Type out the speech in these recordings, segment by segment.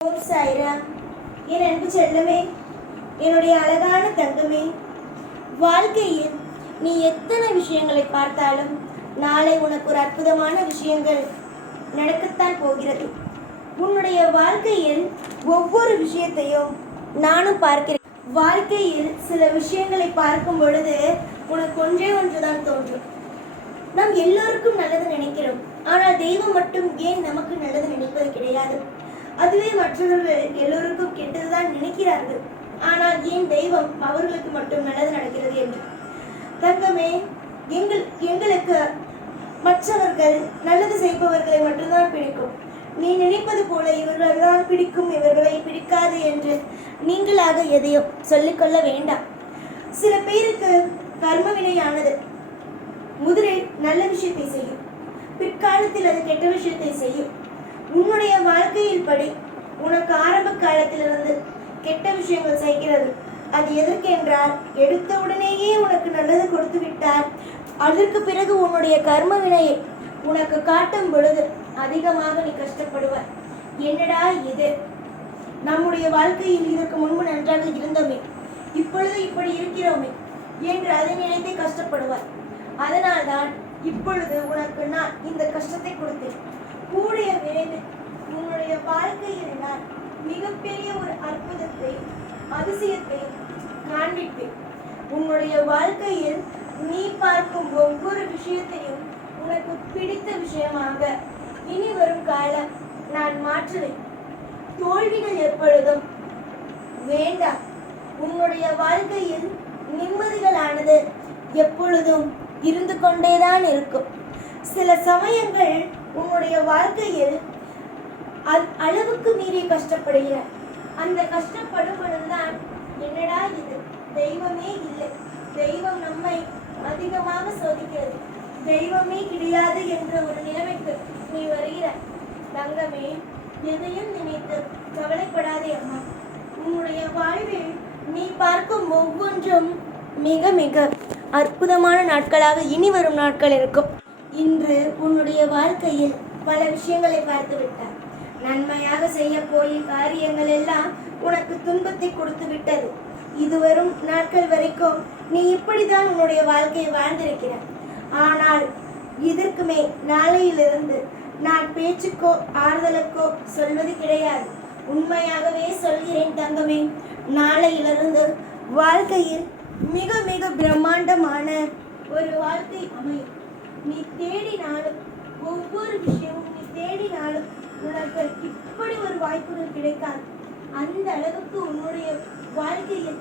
ஓம் சாய்ராம். என் அன்பு செல்லமே, என்னுடைய அழகான தங்கமே, வாழ்க்கையில் நீ எத்தனை விஷயங்களை பார்த்தாலும் நாளை உனக்கு ஒரு அற்புதமான விஷயங்கள் நடக்கத்தான் போகிறது. உன்னுடைய வாழ்க்கையில் ஒவ்வொரு விஷயத்தையும் நானும் பார்க்கிறேன். வாழ்க்கையில் சில விஷயங்களை பார்க்கும் பொழுது உனக்கு ஒன்றே ஒன்றுதான் தோன்றும். நாம் எல்லோருக்கும் நல்லது நினைக்கிறோம், ஆனால் தெய்வம் மட்டும் ஏன் நமக்கு நல்லது நினைப்பது கிடையாது? அதுவே மற்றவர்கள் எல்லோருக்கும் கெட்டதுதான் நினைக்கிறார்கள், ஆனால் ஏன் தெய்வம் அவர்களுக்கு மட்டும் நல்லது நடக்கிறது என்று? தங்கமே, எங்களுக்கு மற்றவர்கள் நல்லது செய்பவர்களை மட்டும்தான் பிடிக்கும். நீ நினைப்பது போல இவர்கள்தான் பிடிக்கும், இவர்களை பிடிக்காது என்று நீங்களாக எதையும் சொல்லிக்கொள்ள வேண்டாம். சில பேருக்கு கர்ம வினையானது முதலில் நல்ல விஷயத்தை செய்யும், பிற்காலத்தில் அது கெட்ட விஷயத்தை செய்யும். உன்னுடைய வாழ்க்கையில் படி உனக்கு ஆரம்ப காலத்திலிருந்து கெட்ட விஷயங்கள் செய்கிறது. அது எதற்கென்றால், எடுத்த உடனேயே உனக்கு நல்லது கொடுத்து விட்டால் அதற்கு பிறகு உன்னுடைய கர்ம வினையை உனக்கு காட்டும் பொழுது அதிகமாக நீ கஷ்டப்படுவாய். என்னடா இது, நம்முடைய வாழ்க்கையில் இதற்கு முன்பு நன்றாக இருந்தோமே, இப்பொழுது இப்படி இருக்கிறோமே என்று அதை நினைத்தே கஷ்டப்படுவாய். அதனால்தான் இப்பொழுது உனக்கு நான் இந்த கஷ்டத்தை கொடுத்தேன். கூடிய விரைவில் உன்னுடைய வாழ்க்கையில் நான் மிகப்பெரிய ஒரு அற்புதத்தை, அதிசயத்தை காண்பிப்பேன். உன்னுடைய வாழ்க்கையில் நீ பார்க்கும் ஒவ்வொரு விஷயத்தையும் உனக்கு பிடித்த விஷயமாக இனி வரும் காலம் நான் மாற்றுவேன். தோல்விகள் எப்பொழுதும் வேண்டாம். உன்னுடைய வாழ்க்கையில் நிம்மதிகளானது எப்பொழுதும் இருந்து கொண்டேதான் இருக்கும். சில சமயங்கள் உன்னுடைய வாழ்க்கையில் அளவுக்கு மீறி கஷ்டப்படுகிறார். அந்த கஷ்டப்படும் பொழுதுதான் என்னடா இது, தெய்வமே இல்லை, தெய்வம் நம்மை அதிகமாக சோதிக்கிறது, தெய்வமே கிடையாது என்ற ஒரு நிலைமைக்கு நீ வருகிறாய். தங்கமே, எதையும் நினைத்து கவலைப்படாதே அம்மா. உன்னுடைய வாழ்வில் நீ பார்க்கும் ஒவ்வொன்றும் மிக மிக அற்புதமான நாட்களாக இனி வரும் நாட்கள் இருக்கும். இன்று உன்னுடைய வாழ்க்கையில் பல விஷயங்களை பார்த்து விட்டார். நன்மையாக செய்ய போய் காரியங்கள் எல்லாம் உனக்கு துன்பத்தை கொடுத்து விட்டது. இது வரும் நாட்கள் வரைக்கும் நீ இப்படிதான் உன்னுடைய வாழ்க்கையை வாழ்ந்திருக்கிறாய். ஆனால் இதற்கு மேல் நாளையிலிருந்து நான் பேச்சுக்கோ ஆறுதலுக்கோ சொல்வது கிடையாது. உண்மையாகவே சொல்கிறேன் தங்கமே, நாளையிலிருந்து வாழ்க்கையில் மிக மிக பிரம்மாண்டமான ஒரு வாழ்க்கை அமையும். நீ தேடினாலும் ஒவ்வொரு விஷயமும் நீ தேடினாலும் உனக்கு இப்படி ஒரு வாய்ப்புகள் கிடைக்காது. அந்த அளவுக்கு உன்னுடைய வாழ்க்கையில்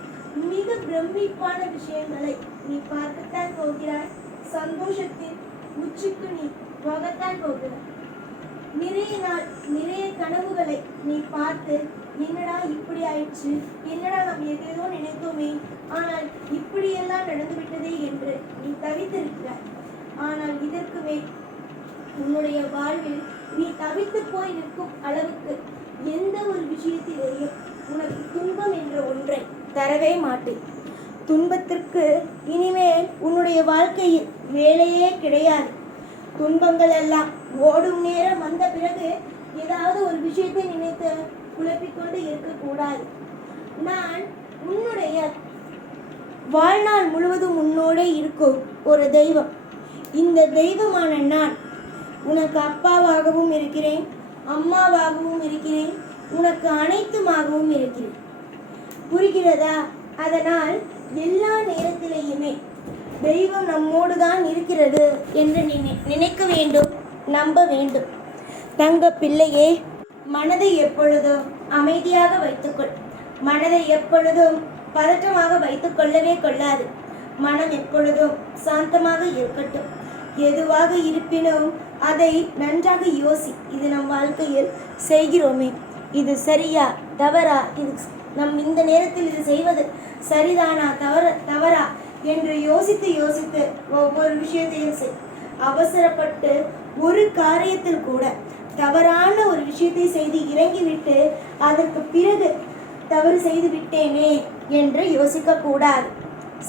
மிக பிரமிப்பான விஷயங்களை நீ பார்க்கத்தான் போகிறாய். சந்தோஷத்தின் உச்சிக்கு நீ போகத்தான் போகிறாய். நிறைய நாள் நிறைய கனவுகளை நீ பார்த்து, என்னடா இப்படி ஆயிடுச்சு, என்னடா நாம் எதேதோ நினைத்தோமே, ஆனால் இப்படியெல்லாம் நடந்துவிட்டதே என்று நீ தவித்திருக்கிறாய். ஆனால் இதற்கு மேல் உன்னுடைய வாழ்வில் நீ தவித்து போய் நிற்கும் அளவுக்கு எந்த ஒரு விஷயத்திலேயும் உனக்கு துன்பம் என்ற ஒன்றை தரவே மாட்டேன். துன்பத்திற்கு இனிமேல் உன்னுடைய வாழ்க்கையில் வேலையே கிடையாது. துன்பங்கள் எல்லாம் ஓடும் நேரம் வந்த பிறகு ஏதாவது ஒரு விஷயத்தை நினைத்து குழப்பிக்கொண்டு இருக்கக்கூடாது. நான் உன்னுடைய வாழ்நாள் முழுவதும் உன்னோடே இருக்கும் ஒரு தெய்வம். இந்த தெய்வமான நான் உனக்கு அப்பாவாகவும் இருக்கிறேன், அம்மாவாகவும் இருக்கிறேன், உனக்கு அனைத்துமாகவும் இருக்கிறேன். புரிகிறதா? அதனால் எல்லா நேரத்திலேயுமே தெய்வம் நம்மோடு தான் இருக்கிறது என்று நினைக்க வேண்டும், நம்ப வேண்டும். தங்க பிள்ளையே, மனதை எப்பொழுதும் அமைதியாக வைத்துக்கொள். மனதை எப்பொழுதும் பதற்றமாக வைத்துக் கொள்ளவே கொள்ளாது. மனம் எப்பொழுதும் சாந்தமாக இருக்கட்டும். எதுவாக இருப்பினும் அதை நன்றாக யோசி. இது நம் வாழ்க்கையில் செய்கிறோமே, இது சரியா தவறா, இது நம் இந்த நேரத்தில் இது செய்வது சரிதானா தவறா என்று யோசித்து யோசித்து ஒவ்வொரு விஷயத்தையும் செய். அவசரப்பட்டு ஒரு காரியத்தில் கூட தவறான ஒரு விஷயத்தை செய்து இறங்கிவிட்டு அதற்கு பிறகு தவறு செய்து விட்டேனே என்று யோசிக்க கூடாது.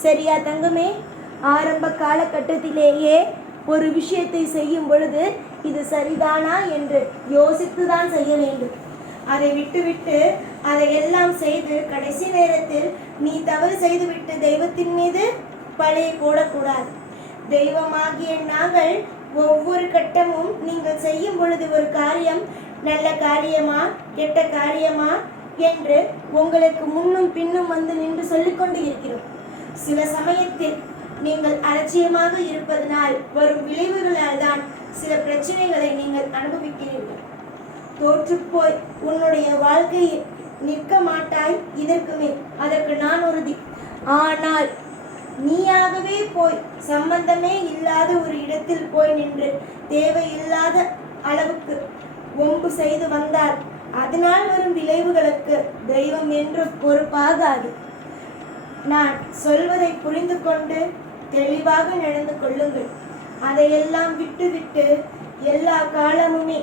சரியா தங்கமே? ஆரம்ப காலகட்டத்திலேயே ஒரு விஷயத்தை செய்யும் பொழுது இது சரிதானா என்று யோசித்துதான் செய்ய வேண்டும். அதை விட்டுவிட்டு அதையெல்லாம் செய்து கடைசி நேரத்தில் நீ தவறு செய்துவிட்டு தெய்வத்தின் மீது பழியை போடக்கூடாது. தெய்வமாகிய நாங்கள் ஒவ்வொரு கட்டமும் நீங்கள் செய்யும் பொழுது ஒரு காரியம் நல்ல காரியமா கெட்ட காரியமா என்று உங்களுக்கு முன்னும் பின்னும் வந்து நின்று சொல்லிக்கொண்டு இருக்கிறோம். சில சமயத்தில் நீங்கள் அலட்சியமாக இருப்பதனால் வரும் விளைவுகளால் தான் சில பிரச்சனைகளை நீங்கள் அனுபவிக்கிறீர்கள். தோற்றுப்போய் உன்னுடைய வாழ்க்கையில் நிற்க மாட்டாய். இதற்கு மேல் அதற்கு நான் உறுதி. ஆனால் நீயாகவே போய் சம்பந்தமே இல்லாத ஒரு இடத்தில் போய் நின்று தேவையில்லாத அளவுக்கு ஒம்பு செய்து வந்தால் அதனால் வரும் விளைவுகளுக்கு தெய்வம் என்று பொறுப்பாகாது. நான் சொல்வதை புரிந்து கொண்டு தெளிவாக நடந்து கொள்ளுங்கள். அதையெல்லாம் விட்டுவிட்டு எல்லா காலமுமே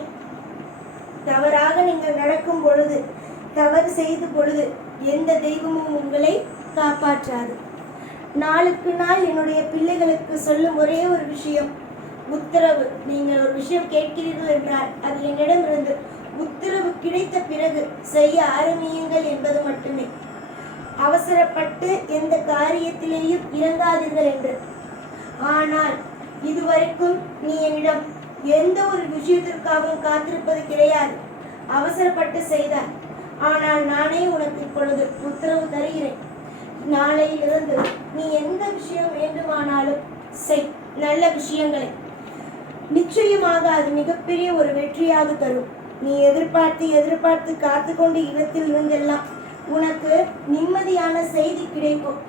தவறாக நீங்கள் நடக்கும் பொழுது, தவறு செய்த பொழுது எந்த தெய்வமும் உங்களை காப்பாற்றாது. நாளுக்கு நாள் என்னுடைய பிள்ளைகளுக்கு சொல்லும் ஒரே ஒரு விஷயம், உத்தரவு. நீங்கள் ஒரு விஷயம் கேட்கிறீர்கள் என்றால் அது என்னிடமிருந்து உத்தரவு கிடைத்த பிறகு செய்ய ஆரம்பியுங்கள் என்பது மட்டுமே. அவசரப்பட்டு எந்த காரியத்திலேயும் இறங்காதீர்கள் என்று. ஆனால் இதுவரைக்கும் நீ என்னிடம் எந்த ஒரு விஷயத்திற்காகவும் காத்திருப்பது கிடையாது. அவசரப்பட்டு செய்தார். ஆனால் நானே உனக்கு இப்பொழுது உத்தரவு தருகிறேன். நாளையிலிருந்து நீ எந்த விஷயம் வேண்டுமானாலும் செய். நல்ல விஷயங்களை நிச்சயமாக அது மிகப்பெரிய ஒரு வெற்றியாக தரும். நீ எதிர்பார்த்து காத்து கொண்டு இடத்தில் இருந்தெல்லாம் உனக்கு நிம்மதியான செய்தி கிடைக்கும்.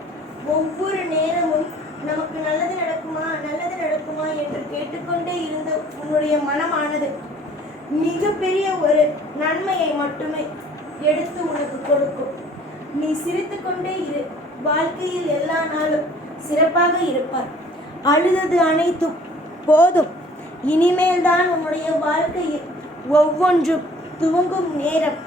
ஒவ்வொரு நேரமும் நமக்கு நல்லது நடக்குமா என்று கேட்டுக்கொண்டே இருந்த உன்னுடைய மனமானது மிகப்பெரிய ஒரு நன்மையை மட்டுமே எடுத்து உனக்கு கொடுக்கும். நீ சிரித்து கொண்டே இரு. வாழ்க்கையில் எல்லா நாளும் சிறப்பாக இருப்பார். அழுதது அனைத்தும் போதும். இனிமேல் தான் உன்னுடைய வாழ்க்கையில் ஒவ்வொன்றும் துவங்கும் நேரம்.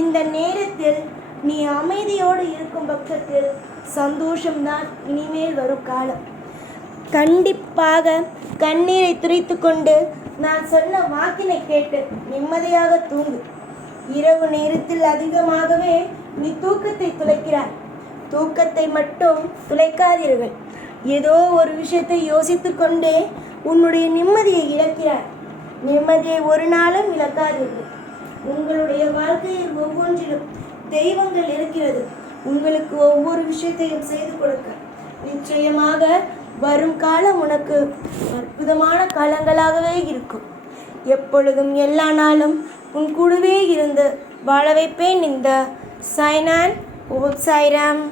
இந்த நேரத்தில் நீ அமைதியோடு இருக்கும் பட்சத்தில் சந்தோஷம்தான் இனிமேல் வரும் காலம். கண்டிப்பாக கண்ணீரை துடைத்து கொண்டு நான் சொன்ன வாக்கினை கேட்டு நிம்மதியாக தூங்கு. இரவு நேரத்தில் அதிகமாகவே நீ தூக்கத்தை துளைக்கிறாய். தூக்கத்தை மட்டும் துளைக்காதீர்கள். ஏதோ ஒரு விஷயத்தை யோசித்து கொண்டே உன்னுடைய நிம்மதியை இழக்கிறாய். நிம்மதியை ஒரு நாளும் இழக்காதீர்கள். உங்களுடைய வாழ்க்கையில் ஒவ்வொன்றிலும் தெய்வங்கள் இருக்கிறது. உங்களுக்கு ஒவ்வொரு விஷயத்தையும் செய்து கொடுக்க நிச்சயமாக வரும் காலம் உனக்கு அற்புதமான காலங்களாகவே இருக்கும். எப்பொழுதும் எல்லா நாளும் உன் கூடவே இருந்து வாழ வைப்பேன். இந்த சாய்நான் ஓம் சாய்ராம்.